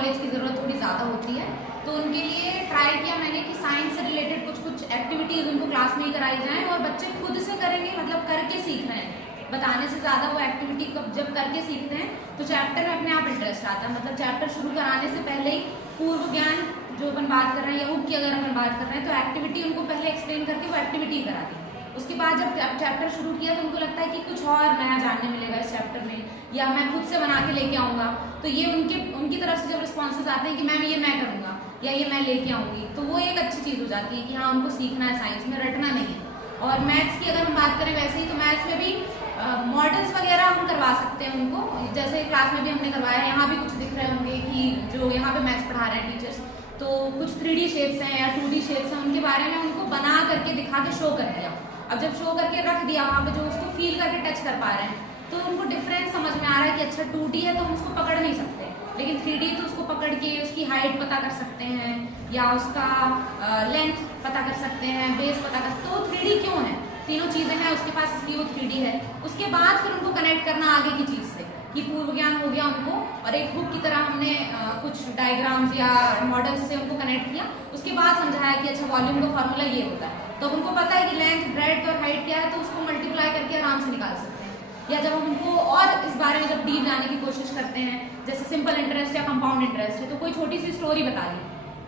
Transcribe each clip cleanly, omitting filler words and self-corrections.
Knowledge की ज़रूरत थोड़ी ज़्यादा होती है, तो उनके लिए ट्राई किया मैंने कि साइंस से रिलेटेड कुछ एक्टिविटीज़ उनको क्लास में ही कराई जाएँ और बच्चे खुद से करेंगे, मतलब करके सीख रहे हैं, बताने से ज़्यादा वो एक्टिविटी जब करके सीखते हैं तो चैप्टर में अपने आप इंटरेस्ट आता है। मतलब चैप्टर शुरू कराने से पहले ही पूर्व ज्ञान जो अपन बात कर रहे हैं या हुक की अगर अपन बात कर रहे हैं तो एक्टिविटी उनको पहले एक्सप्लेन करके वो एक्टिविटी करा दी। उसके बाद जब चैप्टर शुरू किया तो उनको लगता है कि कुछ और नया जानने मिलेगा इस चैप्टर में, या मैं खुद से बना के लेके आऊँगा, तो ये उनकी तरफ से जब रिस्पॉन्सेज आते हैं कि मैम ये मैं करूँगा या ये मैं लेके आऊँगी, तो वो एक अच्छी चीज़ हो जाती है कि हाँ उनको सीखना है, साइंस में रटना नहीं है। और मैथ्स की अगर हम बात करें वैसे ही, तो मैथ्स में भी मॉडल्स वगैरह हम करवा सकते हैं उनको, जैसे क्लास में भी हमने करवाया, यहाँ भी कुछ दिख रहे होंगे कि जो यहाँ पे मैथ्स पढ़ा रहे हैं टीचर्स, तो कुछ 3D शेप्स हैं या 2D शेप्स हैं, उनके बारे में उनको बना करके दिखा के शो कर दिया। अब जब शो करके रख दिया वहाँ पे, जो उसको फील करके टच कर पा रहे हैं, तो उनको डिफरेंस समझ में आ रहा है कि अच्छा 2D है तो हम उसको पकड़ नहीं सकते, लेकिन 3D तो उसको पकड़ के उसकी हाइट पता कर सकते हैं या उसका लेंथ पता कर सकते हैं, बेस पता कर सकते हैं। तो 3D क्यों है, तीनों चीज़ें हैं उसके पास, इसलिए वो 3D है। उसके बाद फिर उनको कनेक्ट करना आगे की चीज़ से, कि पूर्व ज्ञान हो गया उनको, और एक हुक की तरह हमने कुछ डायग्राम्स या मॉडल्स से उनको कनेक्ट किया। उसके बाद समझाया कि अच्छा वॉल्यूम का फॉर्मूला ये होता है, तो उनको पता है कि लेंथ, ब्रेड्थ और हाइट क्या है, तो उसको मल्टीप्लाई करके आराम से निकाल सकते हैं। या जब हम उनको और इस बारे में जब डीप जाने की कोशिश करते हैं, जैसे सिंपल इंटरेस्ट या कंपाउंड इंटरेस्ट है, तो कोई छोटी सी स्टोरी बता दी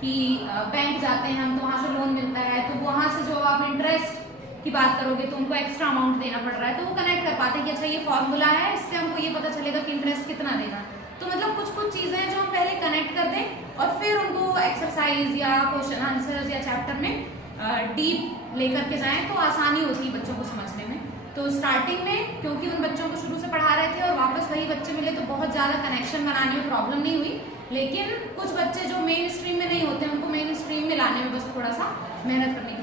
कि बैंक जाते हैं हम तो वहाँ से लोन मिलता है, तो वहाँ से जो आप इंटरेस्ट की बात करोगे तो उनको एक्स्ट्रा अमाउंट देना पड़ रहा है, तो वो कनेक्ट कर पाते हैं कि अच्छा ये फॉर्मूला है, इससे हमको ये पता चलेगा कि इंटरेस्ट कितना देना। तो मतलब कुछ चीज़ें हैं जो हम पहले कनेक्ट कर दें और फिर उनको एक्सरसाइज या क्वेश्चन आंसर्स या चैप्टर में डीप लेकर के जाएं, तो आसानी होती है बच्चों को समझने में। तो स्टार्टिंग में क्योंकि उन बच्चों को शुरू से पढ़ा रहे थे और वापस वही बच्चे मिले, तो बहुत ज़्यादा कनेक्शन बनाने में प्रॉब्लम नहीं हुई, लेकिन कुछ बच्चे जो मेन स्ट्रीम में नहीं होते, उनको मेन स्ट्रीम में लाने में बस थोड़ा सा मेहनत करने की